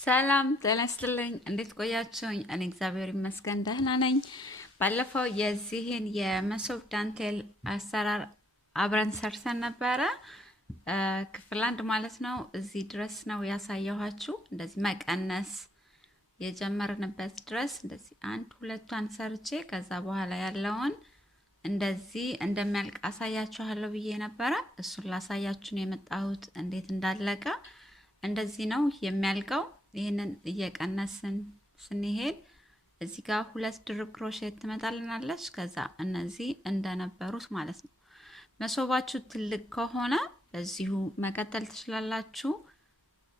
ሰላም ጤና ይስጥልኝ። እንዴት ቆያችሁኝ? እኔ እግዚአብሔር ይመስገን ደህና ነኝ። ባለፈው የዚህን የመሶብ ዳንቴል አሰራር አብረን ሰርተን ነበረ። ክፍል 1 ማለት ነው። እዚህ ድረስ ነው ያሳየኋችሁ። እንደዚህ መቀነስ የጀመርንበት ድረስ እንደዚህ 1-2ን ሰርቼ ከዛ በኋላ ያለውን እንደዚህ እንደሚያልቅ አሳያችኋለሁ ብዬ ነበረ። እሱን ላሳያችሁ ነው የመጣሁት እንዴት እንዳለቀ። እንደዚህ ነው የሚያልቀው። ይሄንን እየቀነስን ስንሄድ እዚህ ጋር 2 ድርብ ክሮሼት ትመጣልናለች። ከዛ እነዚህ እንደነበሩት ማለት ነው። መሶባችሁ ትልቅ ከሆነ በዚሁ መቀጠል ትችላላችሁ።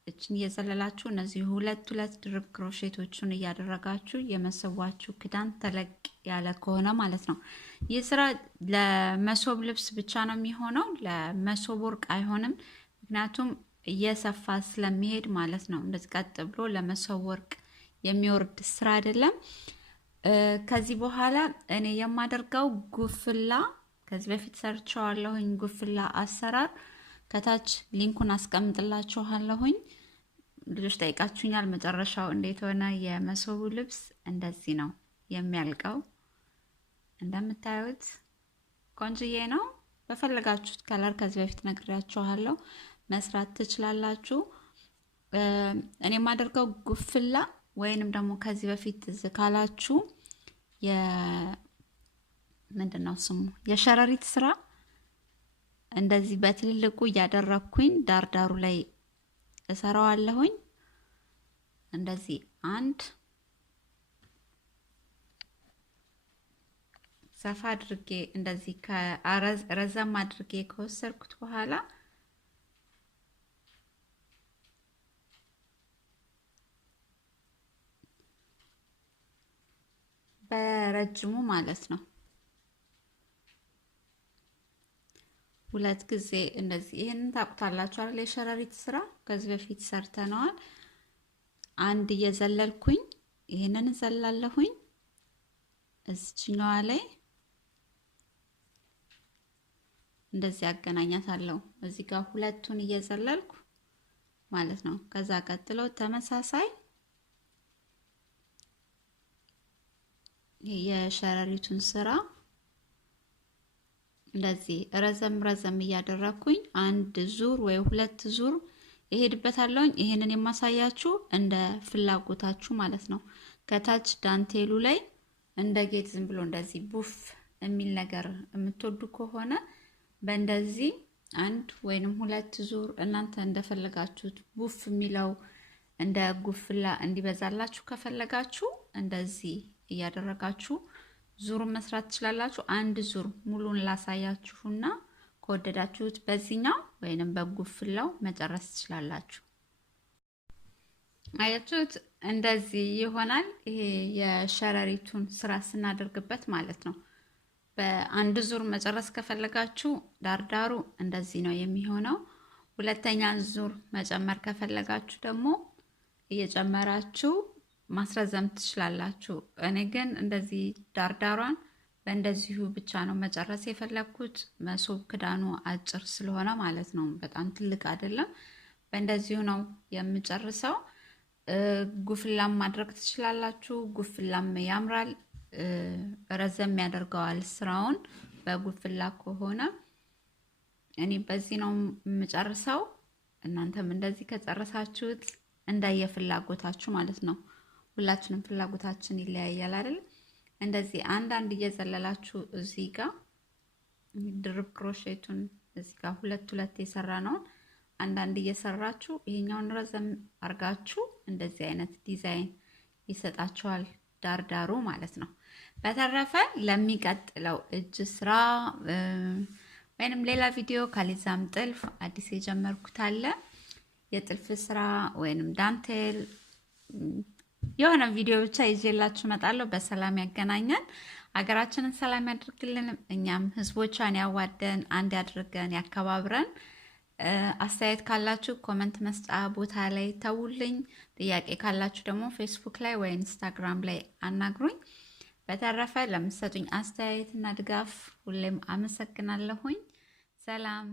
እችን እየዘለላችሁ እነዚህ 2 ድርብ ክሮሼቶችን እያደረጋችሁ የመሶባችሁ ክዳን ተለቅ ያለ ከሆነ ማለት ነው። ይህ ስራ ለመሶብ ልብስ ብቻ ነው የሚሆነው፣ ለመሶብ ወርቅ አይሆንም። ምክንያቱም እየሰፋ ስለሚሄድ ማለት ነው። እንደዚህ ቀጥ ብሎ ለመሶብ ወርቅ የሚወርድ ስራ አይደለም። ከዚህ በኋላ እኔ የማደርገው ጉፍላ ከዚህ በፊት ሰርቻለሁኝ። ጉፍላ አሰራር ከታች ሊንኩን አስቀምጥላችኋለሁኝ። ልጆች ጠይቃችሁኛል መጨረሻው እንዴት ሆነ። የመሶቡ ልብስ እንደዚህ ነው የሚያልቀው። እንደምታዩት ቆንጆዬ ነው። በፈለጋችሁት ከለር ከዚህ በፊት ነግሬያችኋለሁ መስራት ትችላላችሁ። እኔ የማደርገው ጉፍላ ወይንም ደግሞ ከዚህ በፊት ካላችሁ ምንድነው ስሙ የሸረሪት ስራ እንደዚህ በትልልቁ እያደረኩኝ ዳርዳሩ ላይ እሰራዋለሁኝ። እንደዚህ አንድ ሰፋ አድርጌ እንደዚህ ረዘም አድርጌ ከወሰድኩት በኋላ በረጅሙ ማለት ነው 2 ጊዜ እንደዚህ። ይሄንን ታውቁታላችሁ አይደል? የሸረሪት ስራ ከዚህ በፊት ሰርተነዋል። አንድ እየዘለልኩኝ ይሄንን ዘላለሁኝ እዚህኛዋ ላይ እንደዚህ አገናኛታለሁ። እዚህ ጋር 2ቱን እየዘለልኩ ማለት ነው። ከዛ ቀጥሎ ተመሳሳይ የሸረሪቱን ስራ እንደዚህ ረዘም እያደረኩኝ 1 ዙር ወይ 2 ዙር እሄድበታለሁ። ይሄንን የማሳያችሁ እንደ ፍላጎታችሁ ማለት ነው። ከታች ዳንቴሉ ላይ እንደ ጌጥ ዝም ብሎ እንደዚህ ቡፍ የሚል ነገር የምትወዱ ከሆነ በእንደዚህ 1 ወይንም 2 ዙር እናንተ እንደፈለጋችሁት ቡፍ የሚለው እንደ ጉፍላ እንዲበዛላችሁ ከፈለጋችሁ እንደዚህ እያደረጋችሁ ዙር መስራት ትችላላችሁ። 1 ዙር ሙሉን ላሳያችሁና ከወደዳችሁት በዚህኛው ወይንም በጉፍላው መጨረስ ትችላላችሁ። አያችሁት? እንደዚህ ይሆናል። ይሄ የሸረሪቱን ስራ ስናደርግበት ማለት ነው። በ1 ዙር መጨረስ ከፈለጋችሁ ዳርዳሩ እንደዚህ ነው የሚሆነው። ሁለተኛ ዙር መጨመር ከፈለጋችሁ ደግሞ እየጨመራችሁ ማስረዘም ትችላላችሁ። እኔ ግን እንደዚህ ዳርዳሯን በእንደዚሁ ብቻ ነው መጨረስ የፈለኩት። መሶብ ክዳኑ አጭር ስለሆነ ማለት ነው፣ በጣም ትልቅ አይደለም። በእንደዚሁ ነው የምጨርሰው። ጉፍላም ማድረግ ትችላላችሁ። ጉፍላም ያምራል፣ ረዘም ያደርገዋል ስራውን። በጉፍላ ከሆነ እኔ በዚህ ነው የምጨርሰው። እናንተም እንደዚህ ከጨረሳችሁት እንደየፍላጎታችሁ ማለት ነው። ሁላችንም ፍላጎታችን ይለያያል አይደል? እንደዚህ አንዳንድ እየዘለላችሁ እዚህ ጋር ድርብ ክሮሼቱን እዚህ ጋር 2 የሰራ ነው። አንዳንድ እየሰራችሁ ይሄኛውን ረዘም አርጋችሁ እንደዚህ አይነት ዲዛይን ይሰጣችኋል ዳርዳሩ ማለት ነው። በተረፈ ለሚቀጥለው እጅ ስራ ወይንም ሌላ ቪዲዮ ካሊዛም ጥልፍ አዲስ የጀመርኩት አለ። የጥልፍ ስራ ወይንም ዳንቴል የሆነ ቪዲዮ ብቻ ይዤላችሁ እመጣለሁ። በሰላም ያገናኘን፣ ሀገራችንን ሰላም ያድርግልን፣ እኛም ህዝቦቿን ያዋደን፣ አንድ ያድርገን፣ ያከባብረን። አስተያየት ካላችሁ ኮመንት መስጫ ቦታ ላይ ተውልኝ። ጥያቄ ካላችሁ ደግሞ ፌስቡክ ላይ ወይ ኢንስታግራም ላይ አናግሩኝ። በተረፈ ለምትሰጡኝ አስተያየትና ድጋፍ ሁሌም አመሰግናለሁኝ። ሰላም